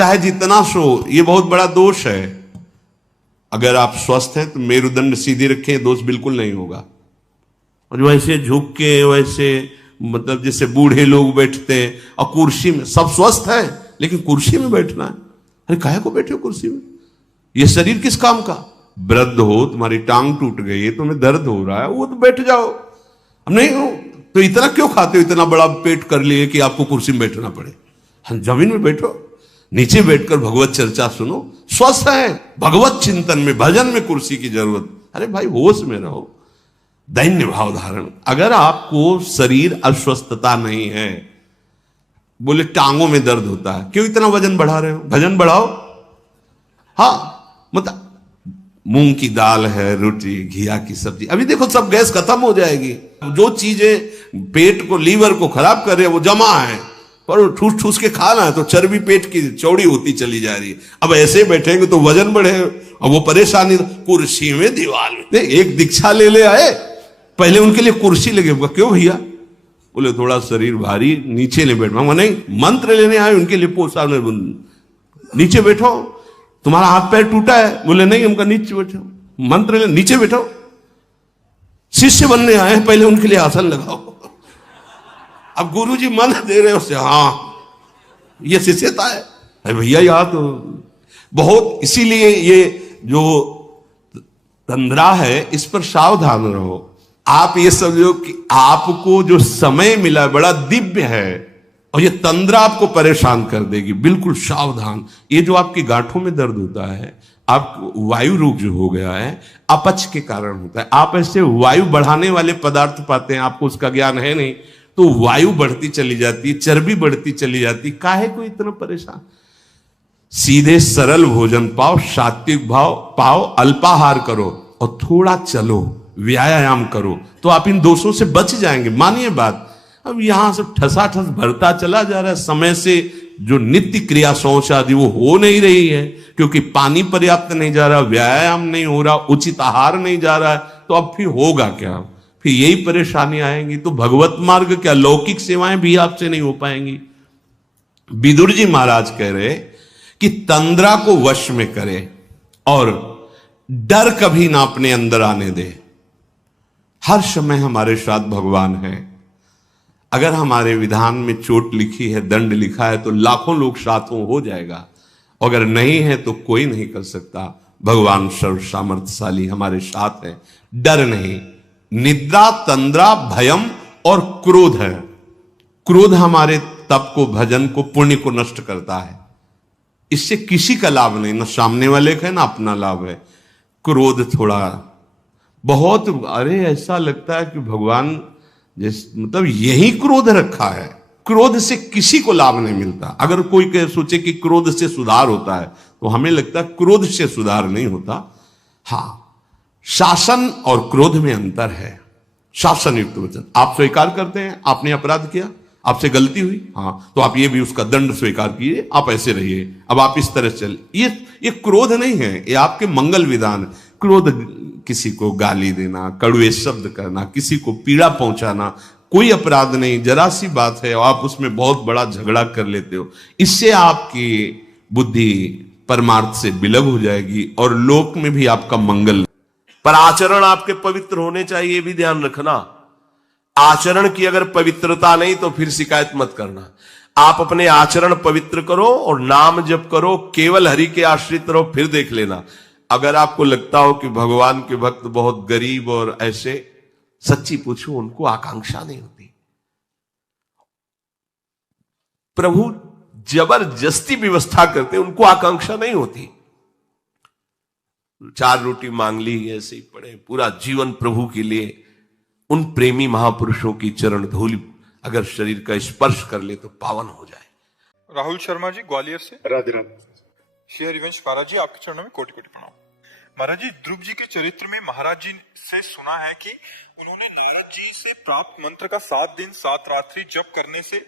चाहे जितना सो, ये बहुत बड़ा दोष है। अगर आप स्वस्थ हैं तो मेरुदंड सीधी रखें, दोष बिल्कुल नहीं होगा। और वैसे झुक के, वैसे मतलब जैसे बूढ़े लोग बैठते हैं, और कुर्सी में सब स्वस्थ है लेकिन कुर्सी में बैठना है। अरे काहे को बैठे हो कुर्सी में? ये शरीर किस काम का? वृद्ध हो, तुम्हारी टांग टूट गई है, तुम्हें दर्द हो रहा है, वो तो बैठ जाओ। अब नहीं हो तो इतना क्यों खाते हो? इतना बड़ा पेट कर लिए कि आपको कुर्सी में बैठना पड़े। जमीन में बैठो, नीचे बैठकर भगवत चर्चा सुनो, स्वस्थ है। भगवत चिंतन में, भजन में कुर्सी की जरूरत? अरे भाई होश में रहो, दैन्य भाव धारण। अगर आपको शरीर अस्वस्थता नहीं है, बोले टांगों में दर्द होता है, क्यों इतना वजन बढ़ा रहे हो? भजन बढ़ाओ। हाँ, मतलब मूंग की दाल है, रोटी, घिया की सब्जी, अभी देखो सब गैस खत्म हो जाएगी। जो चीजें पेट को, लीवर को खराब कर रहे हैं वो जमा है, पर ठूस ठूस के खाना है तो चर्बी पेट की चौड़ी होती चली जा रही है। अब ऐसे बैठेंगे तो वजन बढ़े और वो परेशानी। कुर्सी में, दीवार में। एक दीक्षा ले ले आए, पहले उनके लिए कुर्सी लगे। क्यों भैया? बोले थोड़ा शरीर भारी, नीचे ले बैठ। नहीं, मंत्र लेने आए उनके लिए, पोसा नीचे बैठो। तुम्हारा हाथ पैर टूटा है? बोले नहीं, हमका नीचे बैठो। मंत्र ले, नीचे बैठो। शिष्य बनने आए हैं, पहले उनके लिए आसन लगाओ। अब गुरुजी मन दे रहे हो से, हाँ ये शिष्यता है। अरे भैया यहाँ तो बहुत, इसीलिए ये जो तंद्रा है इस पर सावधान रहो। आप ये समझो कि आपको जो समय मिला बड़ा दिव्य है, और ये तंद्रा आपको परेशान कर देगी। बिल्कुल सावधान। ये जो आपकी गांठों में दर्द होता है, आप वायु रोग जो हो गया है, अपच के कारण होता है। आप ऐसे वायु बढ़ाने वाले पदार्थ पाते हैं, आपको उसका ज्ञान है नहीं, तो वायु बढ़ती चली जाती, चर्बी बढ़ती चली जाती। काहे को इतना परेशान? सीधे सरल भोजन पाओ, सात्विक भाव पाओ, अल्पाहार करो और थोड़ा चलो, व्यायाम करो, तो आप इन दोषों से बच जाएंगे। मानिए बात। अब यहां से ठसाठस भरता चला जा रहा है, समय से जो नित्य क्रिया शौच आदि वो हो नहीं रही है, क्योंकि पानी पर्याप्त नहीं जा रहा, व्यायाम नहीं हो रहा, उचित आहार नहीं जा रहा है, तो अब फिर होगा क्या? फिर यही परेशानी आएंगी। तो भगवत मार्ग क्या, लौकिक सेवाएं भी आपसे नहीं हो पाएंगी। विदुर जी महाराज कह रहे कि तंद्रा को वश में करे और डर कभी ना अपने अंदर आने दे। हर समय हमारे साथ भगवान है। अगर हमारे विधान में चोट लिखी है, दंड लिखा है, तो लाखों लोग साथों हो जाएगा। अगर नहीं है तो कोई नहीं कर सकता। भगवान सर्व सामर्थ्यशाली हमारे साथ है, डर नहीं। निद्रा, तंद्रा, भयम और क्रोध है। क्रोध हमारे तप को, भजन को, पुण्य को नष्ट करता है। इससे किसी का लाभ नहीं, ना सामने वाले का है ना अपना लाभ है। क्रोध थोड़ा बहुत, अरे ऐसा लगता है कि भगवान मतलब यही क्रोध रखा है। क्रोध से किसी को लाभ नहीं मिलता। अगर कोई सोचे कि क्रोध से सुधार होता है, तो हमें लगता है क्रोध से सुधार नहीं होता। हाँ, शासन और क्रोध में अंतर है। शासन युक्त वचन, आप स्वीकार करते हैं आपने अपराध किया, आपसे गलती हुई, हाँ, तो आप ये भी उसका दंड स्वीकार कीजिए, आप ऐसे रहिए, अब आप इस तरह चल। ये क्रोध नहीं है, ये आपके मंगल विधान है। क्रोध किसी को गाली देना, कड़वे शब्द करना, किसी को पीड़ा पहुंचाना कोई अपराध नहीं, जरा सी बात है और आप उसमें बहुत बड़ा झगड़ा कर लेते हो। इससे आपकी बुद्धि परमार्थ से विलग हो जाएगी और लोक में भी आपका मंगल। पर आचरण आपके पवित्र होने चाहिए, ये भी ध्यान रखना। आचरण की अगर पवित्रता नहीं तो फिर शिकायत मत करना। आप अपने आचरण पवित्र करो और नाम जप करो, केवल हरि के आश्रित रहो, फिर देख लेना। अगर आपको लगता हो कि भगवान के भक्त बहुत गरीब और ऐसे, सच्ची पूछो, उनको आकांक्षा नहीं होती। प्रभु जबरदस्ती व्यवस्था करते, उनको आकांक्षा नहीं होती। 4 रोटी मांग ली, ऐसे ही पड़े, पूरा जीवन प्रभु के लिए। उन प्रेमी महापुरुषों की चरण धूलि अगर शरीर का स्पर्श कर ले तो पावन हो जाए। राहुल शर्मा जी ग्वालियर से। राधे राधे। श्री हरिवंश महाराज जी, आपके चरणों में कोटि कोटि प्रणाम। महाराज जी, ध्रुव जी के चरित्र में महाराज जी से सुना है कि उन्होंने नारद जी से प्राप्त मंत्र का 7 दिन 7 रात्रि जप करने से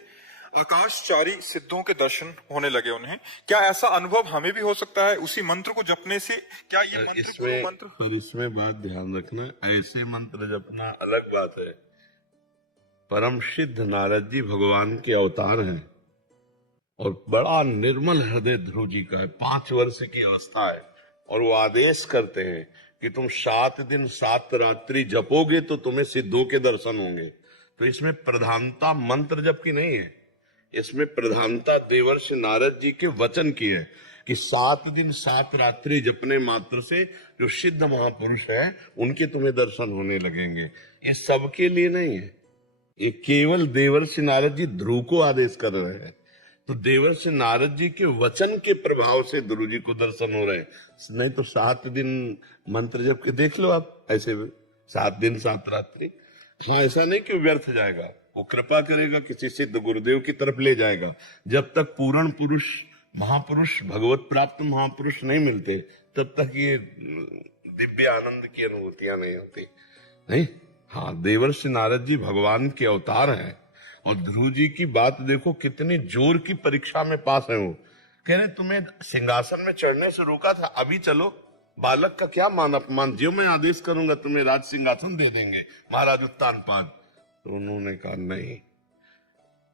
आकाशचारी सिद्धों के दर्शन होने लगे उन्हें। क्या ऐसा अनुभव हमें भी हो सकता है उसी मंत्र को जपने से? क्या ये मंत्र पर इसमें बात ध्यान रखना, ऐसे मंत्र जपना अलग बात है। परम सिद्ध नारद जी भगवान के अवतार हैं, और बड़ा निर्मल हृदय ध्रुव जी का है, 5 वर्ष की अवस्था है, और वो आदेश करते हैं कि तुम 7 दिन 7 रात्रि जपोगे तो तुम्हें सिद्धों के दर्शन होंगे। तो इसमें प्रधानता मंत्र जप की नहीं है, इसमें प्रधानता देवर्षि नारद जी के वचन की है कि 7 दिन 7 रात्रि जपने मात्र से जो सिद्ध महापुरुष है उनके तुम्हें दर्शन होने लगेंगे। ये सबके लिए नहीं है, ये केवल देवर्षि नारद जी ध्रुव को आदेश कर रहे हैं। तो देवर्षि नारद जी के वचन के प्रभाव से ध्रुव जी को दर्शन हो रहे हैं, नहीं तो 7 दिन मंत्र जप के देख लो आप, ऐसे 7 दिन 7 रात्रि। हाँ, ऐसा नहीं कि व्यर्थ जाएगा, वो कृपा करेगा, किसी सिद्ध गुरुदेव की तरफ ले जाएगा। जब तक पूर्ण पुरुष महापुरुष भगवत प्राप्त महापुरुष नहीं मिलते तब तक ये दिव्य आनंद की अनुभूतियां नहीं होती। नहीं, हाँ, देवर्षि नारद जी भगवान के अवतार हैं। और ध्रुव जी की बात देखो, कितनी जोर की परीक्षा में पास है वो। कह रहे तुम्हें सिंहासन में चढ़ने से रोका था, अभी चलो, बालक का क्या मान अपमान, जो मैं आदेश करूंगा तुम्हें राज सिंहासन दे देंगे महाराज उत्तानपाद। तो उन्होंने कहा नहीं।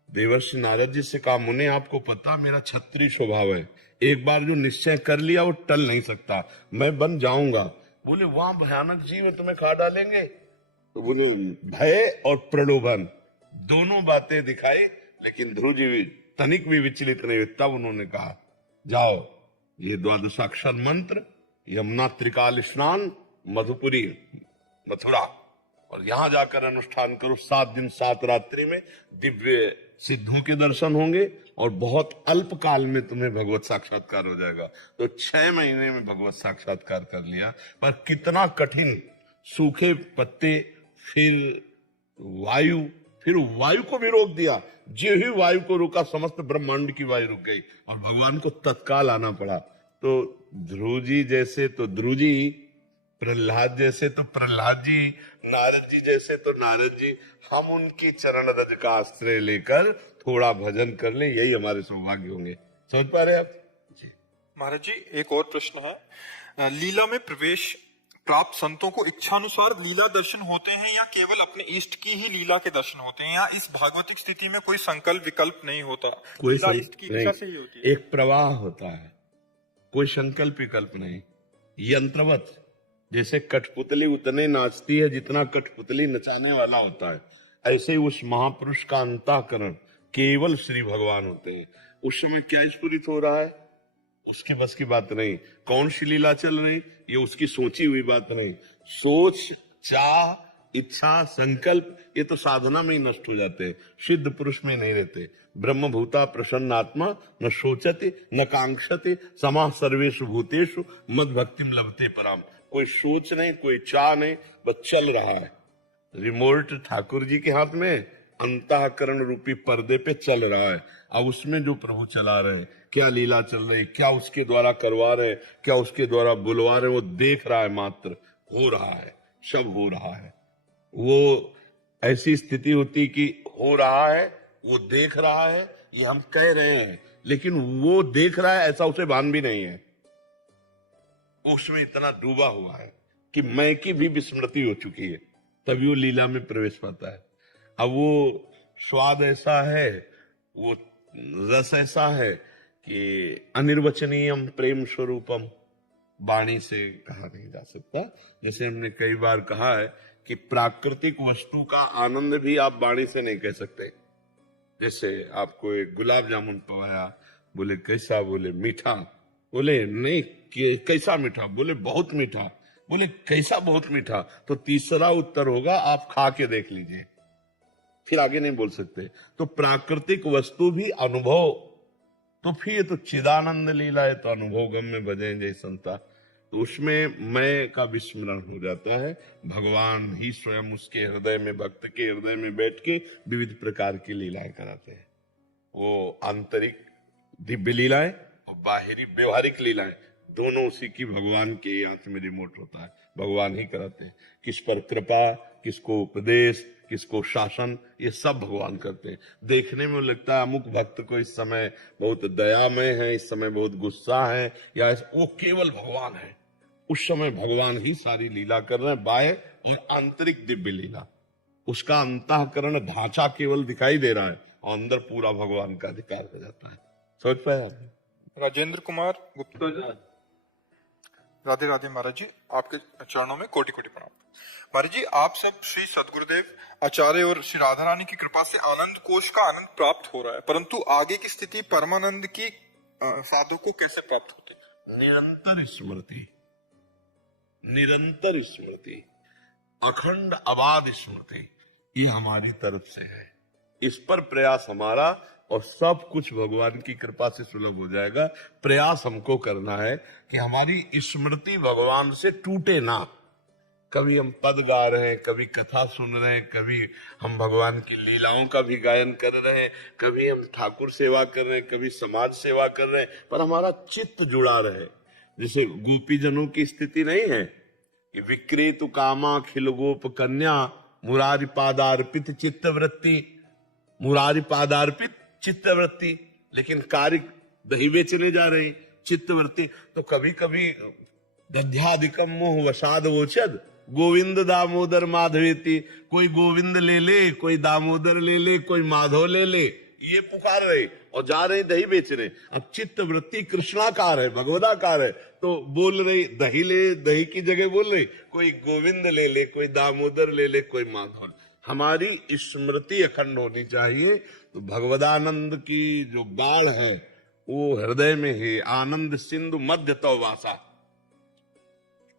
देवर्षि नारद जी से कहा, मुने आपको पता मेरा क्षत्रिय स्वभाव है, एक बार जो निश्चय कर लिया वो टल नहीं सकता, मैं बन जाऊंगा। बोले वहां भयानक जीव है, तुम्हें खा डालेंगे। तो बोले भय और प्रलोभन दोनों बातें दिखाई, लेकिन ध्रुव जी तनिक भी विचलित नहीं हुए। तब उन्होंने कहा, जाओ, ये 12 मंत्र, यमुना त्रिकाल स्नान, मधुपुरी मथुरा, और यहां जाकर अनुष्ठान करो। 7 दिन 7 रात्रि में दिव्य सिद्धों के दर्शन होंगे और बहुत अल्प काल में तुम्हें भगवत साक्षात्कार हो जाएगा। तो 6 महीने में भगवत साक्षात्कार कर लिया। पर कितना कठिन, सूखे पत्ते, फिर वायु को भी रोक दिया। जो ही वायु को रोका, समस्त ब्रह्मांड की वायु रुक गई और भगवान को तत्काल आना पड़ा। तो ध्रुव जी जैसे तो ध्रुव जी, प्रहलाद जैसे तो प्रहलाद जी, नारद जी जैसे तो नारद जी, हम उनकी चरण रज का आश्रय लेकर थोड़ा भजन कर लें, यही हमारे सौभाग्य होंगे। समझ पा रहे आप जी? महाराज जी, एक और प्रश्न है, लीला में प्रवेश प्राप्त संतों को इच्छानुसार लीला दर्शन होते हैं या केवल अपने इष्ट की ही लीला के दर्शन होते हैं, या इस भागवतिक स्थिति में कोई संकल्प विकल्प नहीं होता, कोई लीला इष्ट की इच्छा से ही होती है? एक प्रवाह होता है, कोई संकल्प विकल्प नहीं। यंत्रवत, जैसे कठपुतली उतने नाचती है जितना कठपुतली नचाने वाला होता है, ऐसे उस महापुरुष का अंतःकरण केवल श्री भगवान होते हैं। उस समय क्या स्फुरित हो रहा है उसके बस की बात नहीं, कौन सी लीला चल रही ये उसकी सोची हुई बात नहीं। सोच, चाह, इच्छा, संकल्प, ये तो साधना में ही नष्ट हो जाते हैं, सिद्ध पुरुष में नहीं रहते। ब्रह्म भूता प्रसन्न आत्मा न सोचते न कांक्षते समाः सर्वेषु भूतेषु मद भक्तिम लभते पराम। कोई सोच नहीं, कोई चाह नहीं, बस चल रहा है। रिमोट ठाकुर जी के हाथ में, अंतःकरण रूपी पर्दे पे चल रहा है। अब उसमें जो प्रभु चला रहे, क्या लीला चल रही, क्या उसके द्वारा करवा रहे, क्या उसके द्वारा बुलवा रहे, वो देख रहा है मात्र। हो रहा है, सब हो रहा है। वो ऐसी स्थिति होती कि हो रहा है, वो देख रहा है, ये हम कह रहे हैं, लेकिन वो देख रहा है ऐसा उसे भान भी नहीं है। उसमें इतना डूबा हुआ है कि मैं की भी विस्मृति हो चुकी है, तभी वो लीला में प्रवेश पाता है। अब वो स्वाद ऐसा है, वो रस ऐसा है कि अनिर्वचनीयम प्रेम स्वरूपम, वाणी से कहा नहीं जा सकता। जैसे हमने कई बार कहा है कि प्राकृतिक वस्तु का आनंद भी आप वाणी से नहीं कह सकते। जैसे आपको एक गुलाब जामुन पवाया, बोले कैसा, बोले मीठा, बोले नहीं कैसा मीठा, बोले बहुत मीठा, बोले कैसा बहुत मीठा, तो तीसरा उत्तर होगा आप खा के देख लीजिए, फिर आगे नहीं बोल सकते। तो प्राकृतिक वस्तु भी अनुभव, तो फिर ये तो चिदानंद लीला है, तो अनुभव गम में भजे जय संता। तो उसमें मैं का विस्मरण हो जाता है। भगवान ही स्वयं उसके हृदय में, भक्त के हृदय में बैठ के विविध प्रकार की लीलाएं कराते हैं। वो आंतरिक दिव्य लीलाएं और बाहरी व्यवहारिक लीलाएं, दोनों उसी की भगवान के हाथ में रिमोट होता है, भगवान ही कराते हैं। किस पर कृपा, किसको उपदेश, किसको शासन, ये सब भगवान करते हैं। देखने में लगता है अमुक भक्त को इस समय बहुत दयामय है, इस समय बहुत गुस्सा है, या वो केवल भगवान है। उस समय भगवान ही सारी लीला कर रहे हैं, बाह्य और आंतरिक दिव्य लीला। उसका अंतःकरण ढांचा केवल दिखाई दे रहा है और अंदर पूरा भगवान का अधिकार हो जाता है। समझ पाए आप? राजेंद्र कुमार गुप्ता जी, राधे राधे महाराज जी, आपके चरणों में कोटि कोटि प्रणाम। महाराज जी, आप सब श्री सदगुरुदेव आचार्य और श्री राधा रानी की कृपा से आनंद कोश का आनंद प्राप्त हो रहा है, परंतु आगे की स्थिति परमानंद की साधक को कैसे प्राप्त होती है? निरंतर स्मृति, निरंतर स्मृति, अखंड अबाध स्मृति, ये हमारी तरफ से है। इस पर प्रयास हमारा, और सब कुछ भगवान की कृपा से सुलभ हो जाएगा। प्रयास हमको करना है कि हमारी स्मृति भगवान से टूटे ना। कभी हम पद गा रहे हैं, कभी कथा सुन रहे हैं, कभी हम भगवान की लीलाओं का भी गायन कर रहे हैं, कभी हम ठाकुर सेवा कर रहे हैं, कभी समाज सेवा कर रहे हैं, पर हमारा चित्त जुड़ा रहे। जैसे गोपीजनों की स्थिति नहीं है कि विक्रेतु कामा खिल गोप कन्या मुरारी पादार्पित चित्तवृत्ति, मुरारी पादार्पित चित्तवृत्ति, लेकिन कार्य दही बेचने जा रहे हैं चित्तवृत्ति। तो कभी कभी दध्याधिकम मोह वसाद वोचद गोविंद दामोदर माधवेति, कोई गोविंद ले ले, कोई दामोदर ले ले, कोई माधव ले ले, ये पुकार रहे और जा रहे दही बेच रहे। अब चित्त वृत्ति कृष्णाकार है, भगवदाकार है, तो बोल रही दही ले, दही की जगह बोल रही कोई गोविंद ले ले, कोई दामोदर ले ले, कोई माधव। हमारी स्मृति अखंड होनी चाहिए। तो भगवदानंद की जो बाढ़ है वो हृदय में है। आनंद सिंधु मध्य तो वासा,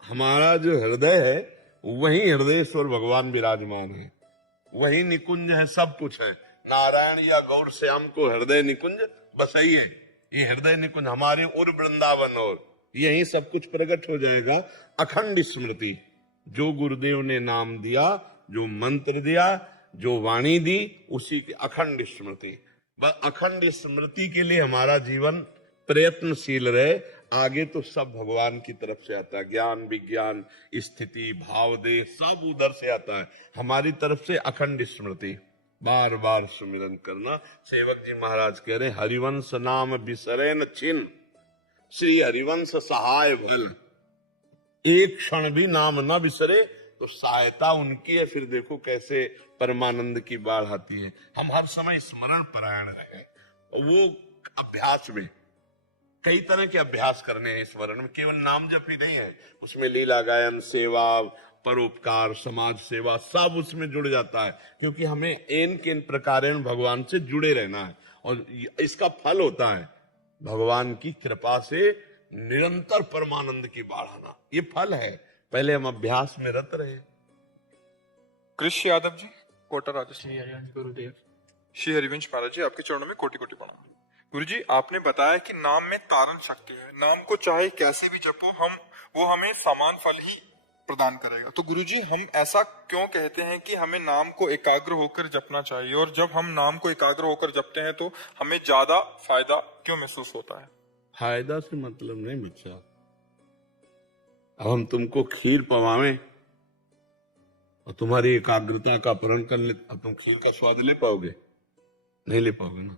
हमारा जो हृदय है वही हृदयेश्वर भगवान विराजमान है, वही निकुंज है, सब कुछ है। नारायण या गौर श्याम को हृदय निकुंज बसाइए, ये हृदय निकुंज हमारे और वृंदावन, और यही सब कुछ प्रकट हो जाएगा। अखंड स्मृति, जो गुरुदेव ने नाम दिया, जो मंत्र दिया, जो वाणी दी, उसी की अखंड स्मृति। बस अखंड स्मृति के लिए हमारा जीवन प्रयत्नशील रहे। आगे तो सब भगवान की तरफ से आता है, ज्ञान विज्ञान स्थिति भाव देह सब उधर से आता है। हमारी तरफ से अखंड स्मृति, बार बार सुमिरन करना। सेवक जी महाराज कह रहे हरिवंश नाम बिसरे न छिन, श्री हरिवंश सहाय भल। एक क्षण भी नाम न बिसरे तो सहायता उनकी है। फिर देखो कैसे परमानंद की बाढ़ आती है। हम हर समय स्मरण परायण रहे, वो अभ्यास में कई तरह के अभ्यास करने हैं। स्मरण में केवल नाम जप ही नहीं है, उसमें लीला गायन, सेवा, परोपकार, समाज सेवा सब उसमें जुड़ जाता है, क्योंकि हमें इन किन प्रकार भगवान से जुड़े रहना है। और इसका फल होता है भगवान की कृपा से निरंतर परमानंद की बाढ़ आना, ये फल है। पहले हम अभ्यास में रत रहे। कृष्ण यादव जी, कोटा राजस्थान। गुरुदेव श्री हरिवंश महाराज जी, आपके चरणों में कोटि कोटि प्रणाम। गुरु जी, आपने बताया कि नाम में तारण शक्ति है, नाम को चाहे कैसे भी जपो वो हमें समान फल ही प्रदान करेगा। तो गुरु जी, हम ऐसा क्यों कहते हैं कि हमें नाम को एकाग्र होकर जपना चाहिए, और जब हम नाम को एकाग्र होकर जपते हैं तो हमें ज्यादा फायदा क्यों महसूस होता है? फायदा से मतलब नहीं बच्चा। अब हम तुमको खीर पवावें और तुम्हारी एकाग्रता का अपहरण कर ले, अब तुम खीर का स्वाद ले पाओगे? नहीं ले पाओगे ना।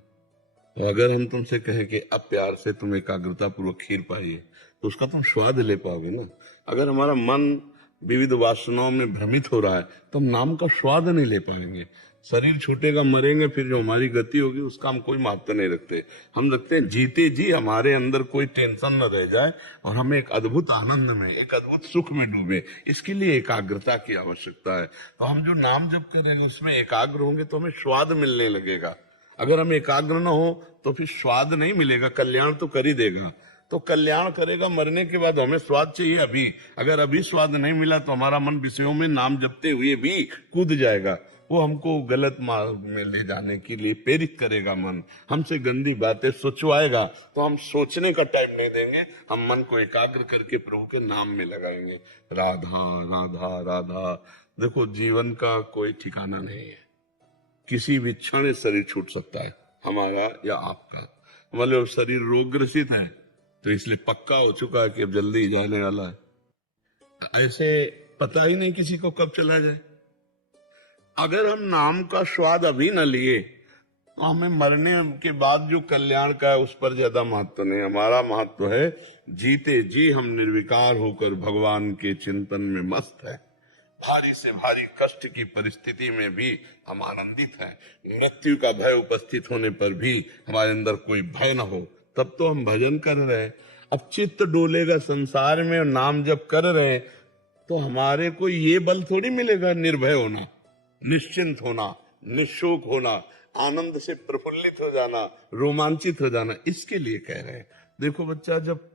तो अगर हम तुमसे कहें कि अब प्यार से तुम एकाग्रता पूर्वक खीर पाइए, तो उसका तुम स्वाद ले पाओगे ना। अगर हमारा मन विविध वासनाओं में भ्रमित हो रहा है तो हम नाम का स्वाद नहीं ले पाएंगे। शरीर छूटेगा, मरेंगे, फिर जो हमारी गति होगी उसका हम कोई महत्व नहीं रखते। हम रखते हैं जीते जी हमारे अंदर कोई टेंशन न रह जाए और हमें एक अद्भुत आनंद में, एक अद्भुत सुख में डूबे। इसके लिए एकाग्रता की आवश्यकता है। तो हम जो नाम जप करेंगे उसमें एकाग्र होंगे तो हमें स्वाद मिलने लगेगा। अगर हम एकाग्र न हो तो फिर स्वाद नहीं मिलेगा। कल्याण तो कर ही देगा, तो कल्याण करेगा, मरने के बाद हमें स्वाद चाहिए अभी। अगर अभी स्वाद नहीं मिला तो हमारा मन विषयों में नाम जपते हुए भी कूद जाएगा। वो हमको गलत मार्ग में ले जाने के लिए प्रेरित करेगा। मन हमसे गंदी बातें सोचवाएगा, तो हम सोचने का टाइम नहीं देंगे। हम मन को एकाग्र करके प्रभु के नाम में लगाएंगे। राधा राधा राधा। देखो, जीवन का कोई ठिकाना नहीं है, किसी भी क्षण शरीर छूट सकता है, हमारा या आपका। मतलब शरीर रोगग्रसित है तो इसलिए पक्का हो चुका है कि अब जल्दी जाने वाला है। ऐसे पता ही नहीं किसी को कब चला जाए। अगर हम नाम का स्वाद अभी न लिए तो हमें मरने के बाद जो कल्याण का है उस पर ज्यादा महत्व नहीं। हमारा महत्व है जीते जी हम निर्विकार होकर भगवान के चिंतन में मस्त है। भारी से भारी कष्ट की परिस्थिति में भी हम आनंदित हैं, मृत्यु का भय उपस्थित होने पर भी हमारे अंदर कोई भय न हो, तब तो हम भजन कर रहे हैं। अब चित्त डोलेगा संसार में और नाम जब कर रहे हैं तो हमारे को ये बल थोड़ी मिलेगा निर्भय होना, निश्चिंत होना, निशोक होना, आनंद से प्रफुल्लित हो जाना, रोमांचित हो जाना। इसके लिए कह रहे हैं। देखो बच्चा, जब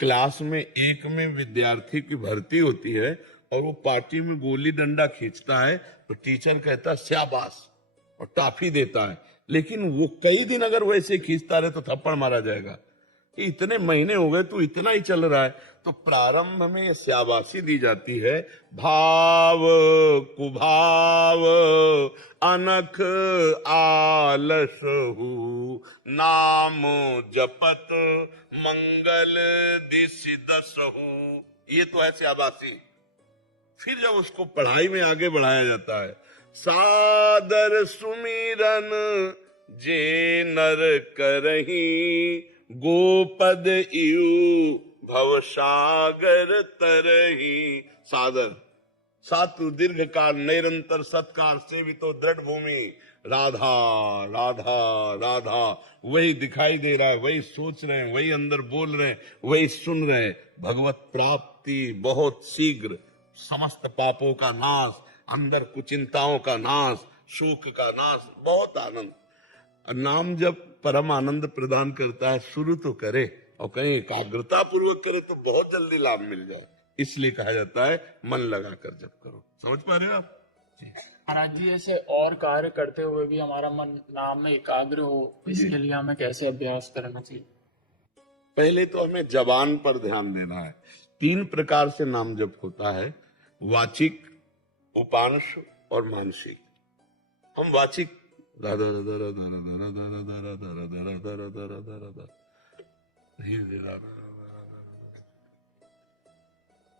क्लास में एक में विद्यार्थी की भर्ती होती है और वो पार्टी में गोली डंडा खींचता है तो टीचर कहता है शाबाश और टॉफी देता है, लेकिन वो कई दिन अगर वैसे खींचता रहे तो थप्पड़ मारा जाएगा कि इतने महीने हो गए तू इतना ही चल रहा है। तो प्रारंभ में ये शाबाशी दी जाती है, भाव कुभाव अनख आलसहु नाम जपत मंगल दिशि दसहु। ये तो है शाबाशी। फिर जब उसको पढ़ाई में आगे बढ़ाया जाता है, सादर सुमिरन जे नर करही गोपद इयु भव सागर तरही। सादर सातु दीर्घ काल निरंतर सत्कार सेवितो दृढ़ भूमि राधा राधा राधा, वही दिखाई दे रहा है, वही सोच रहे हैं, वही अंदर बोल रहे हैं, वही सुन रहे हैं। भगवत प्राप्ति बहुत शीघ्र, समस्त पापों का नाश, अंदर कुचिंताओं का नाश, शोक का नाश, बहुत आनंद। नाम जब परम आनंद प्रदान करता है, शुरू तो करे और कहीं एकाग्रता पूर्वक करे तो बहुत जल्दी लाभ मिल जाए। इसलिए कहा जाता है मन लगा कर जप करो। समझ पा रहे हो आप? महाराज जी, ऐसे और कार्य करते हुए भी हमारा मन नाम में एकाग्र हो, इसके लिए हमें कैसे अभ्यास करना चाहिए? पहले तो हमें जबान पर ध्यान देना है। 3 प्रकार से नाम जप होता है, वाचिक, उपांश और मानसिक। हम वाचिक राधा राधा राधा राधा राधा राधा राधा राधा राधा राधा राधा धीरे राधा,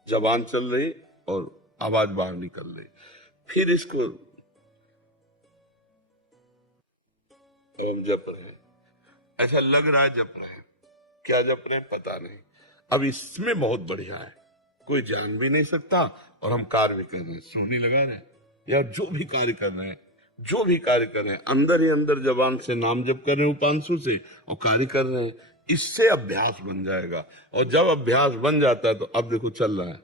जबान चल रही और आवाज बाहर निकल रही। फिर इसको हम जप रहे हैं, ऐसा लग रहा है जप रहे हैं, क्या जप रहे हैं पता नहीं। अब इसमें बहुत बढ़िया है, कोई जान भी नहीं सकता और हम कार्य भी कर रहे हैं, सोनी लगा रहे हैं या जो भी कार्य कर रहे हैं, जो भी कार्य कर रहे हैं अंदर ही अंदर जबान से नाम जप कर रहे हैं, उपांशु से, और कार्य कर रहे हैं। इससे अभ्यास बन जाएगा और जब अभ्यास बन जाता है तो अब देखो चल रहा है,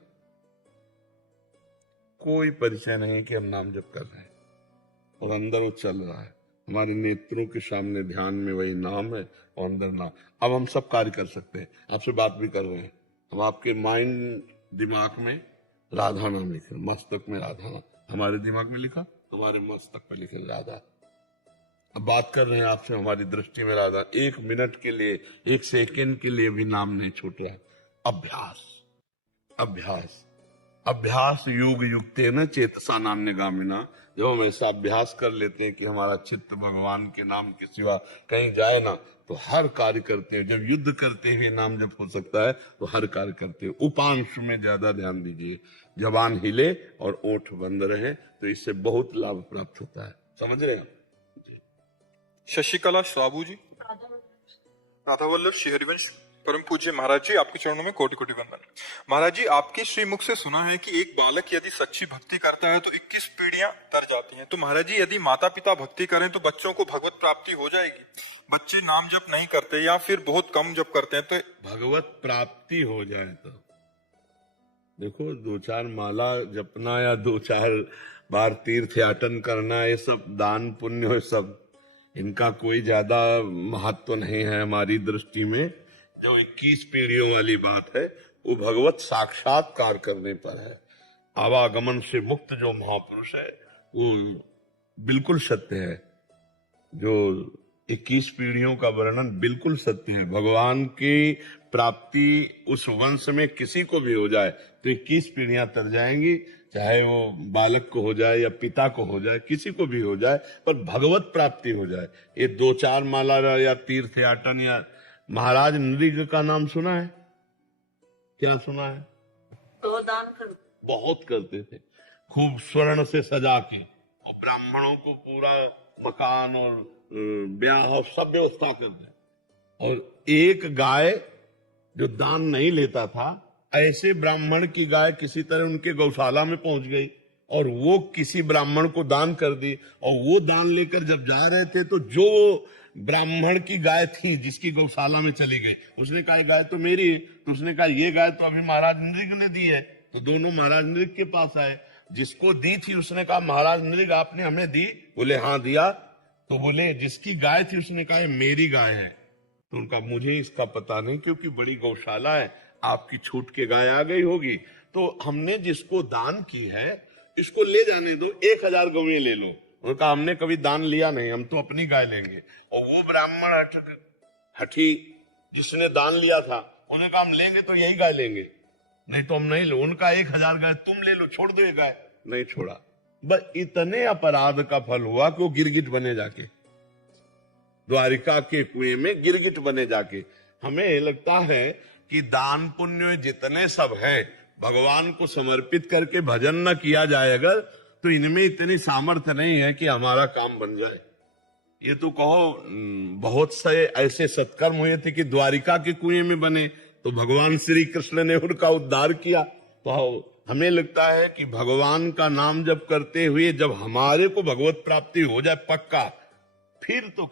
कोई परिचय नहीं कि हम नाम जप कर रहे हैं और अंदर वो चल रहा है। हमारे नेत्रों के सामने ध्यान में वही नाम है और अंदर नाम। अब हम सब कार्य कर सकते हैं, आपसे बात भी कर रहे हैं, हम आपके माइंड दिमाग में राधा नाम लिखे, मस्तक में राधा नाम, हमारे दिमाग में लिखा, हमारे मस्तक पे लिखे राधा। अब बात कर रहे हैं आपसे, हमारी दृष्टि में राधा। 1 मिनट के लिए, 1 सेकेंड के लिए भी नाम नहीं छूट रहा है। अभ्यास अभ्यास अभ्यास योग युक्ते न चेतसा नान्यगामिना। जब हम ऐसा अभ्यास कर लेते हैं कि हमारा चित्त भगवान के नाम के सिवा कहीं जाए ना, तो हर कार्य करते हैं। जब युद्ध करते हुए नाम जब हो सकता है तो हर कार्य करते हैं। उपांश में ज्यादा ध्यान दीजिए, जबान हिले और ओठ बंद रहे, तो इससे बहुत लाभ प्राप्त होता है। समझ रहे हैं? शशिकला श्रावू जी, राधावल्लभ श्री हरिवंश परम पूज्य महाराज जी, आपके चरणों में कोटि कोटि वंदन। महाराज जी, आपके श्रीमुख से सुना है कि एक बालक यदि सच्ची भक्ति करता है तो 21 पीढ़ियां तर जाती हैं। तो महाराज जी, यदि माता पिता भक्ति करें तो बच्चों को भगवत प्राप्ति हो जाएगी? बच्चे नाम जप नहीं करते या फिर बहुत कम जप करते हैं तो भगवत प्राप्ति हो जाए तो देखो, 2-4 माला जपना या 2-4 बार तीर्थ याटन करना, ये सब दान पुण्य हो, सब इनका कोई ज्यादा महत्व नहीं है हमारी दृष्टि में। जो 21 पीढ़ियों वाली बात है वो भगवत साक्षात्कार करने पर है। आवागमन से मुक्त जो महापुरुष है वो बिल्कुल सत्य है। जो 21 पीढ़ियों का वर्णन बिल्कुल सत्य है। भगवान की प्राप्ति उस वंश में किसी को भी हो जाए तो 21 पीढ़ियां तर जाएंगी, चाहे वो बालक को हो जाए या पिता को हो जाए, किसी को भी हो जाए, पर भगवत प्राप्ति हो जाए। ये 2-4 माला या तीर्थ याटन या महाराज नृग का नाम सुना है? क्या सुना है? तो दान कर बहुत करते थे, खूब स्वर्ण से सजा के, और ब्राह्मणों को पूरा मकान और ब्याह और सब व्यवस्था करते। और एक गाय जो दान नहीं लेता था, ऐसे ब्राह्मण की गाय किसी तरह उनके गौशाला में पहुंच गई और वो किसी ब्राह्मण को दान कर दी, और वो दान लेकर जब जा रहे थे तो जो ब्राह्मण की गाय थी जिसकी गौशाला में चली गई, उसने कहा गाय तो मेरी है, तो उसने कहा ये गाय तो अभी महाराज नृग ने दी है, तो दोनों महाराज नृग के पास आए। जिसको दी थी उसने कहा महाराज नृग आपने हमें दी? बोले हाँ दिया। तो बोले जिसकी गाय थी उसने कहा मेरी गाय है। तो उनका मुझे इसका पता नहीं, क्योंकि बड़ी गौशाला है, आपकी छूट के गाय आ गई होगी, तो हमने जिसको दान की है इसको ले जाने दो, 1000 गौएं ले लो। उन्होंने कहा हमने कभी दान लिया नहीं, हम तो अपनी गाय लेंगे। और वो ब्राह्मण हठी जिसने दान लिया था, उन्होंने कहा हम लेंगे तो यही गाय लेंगे, नहीं तो हम नहीं लो। उनका 1000 गाय तुम ले लो, छोड़ दो ये गाय। नहीं छोड़ा। बस इतने अपराध का फल हुआ कि वो गिरगिट बने जाके, द्वारिका के कुएं में गिरगिट बने जाके। हमें लगता है कि दान पुण्य जितने सब है, भगवान को समर्पित करके भजन न किया जाए अगर, तो इनमें इतनी सामर्थ्य नहीं है कि हमारा काम बन जाए। ये तो कहो बहुत से ऐसे सत्कर्म हुए थे कि द्वारिका के कुएं में बने, तो भगवान श्री कृष्ण ने उनका उद्धार किया। तो हमें लगता है कि भगवान का नाम जब करते हुए जब हमारे को भगवत प्राप्ति हो जाए पक्का, फिर तो